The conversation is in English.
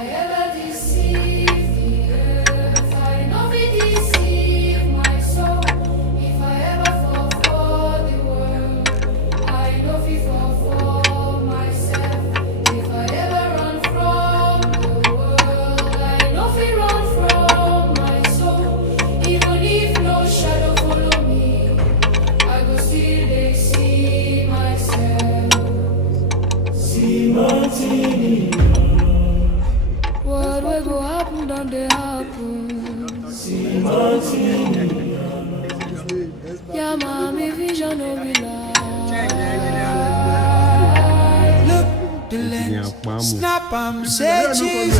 I ever deceive the earth, I know we deceive my soul. If I ever fall for the world, I know we fall for myself. If I ever run from the world, I know we run from my soul. Even if no shadow follow me, I go still dey see myself. See Martini, What will go happen, don't they happen? see Martini, Yeah, mommy vision no be lie. Look the lens, snap, I'm searching.